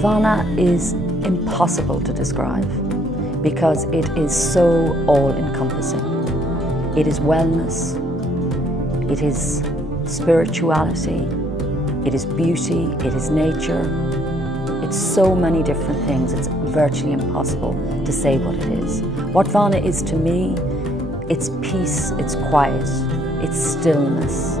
Vana is impossible to describe because it is so all-encompassing. It is wellness, it is spirituality, it is beauty, it is nature. It's so many different things, it's virtually impossible to say what it is. What Vana is to me, it's peace, it's quiet, it's stillness.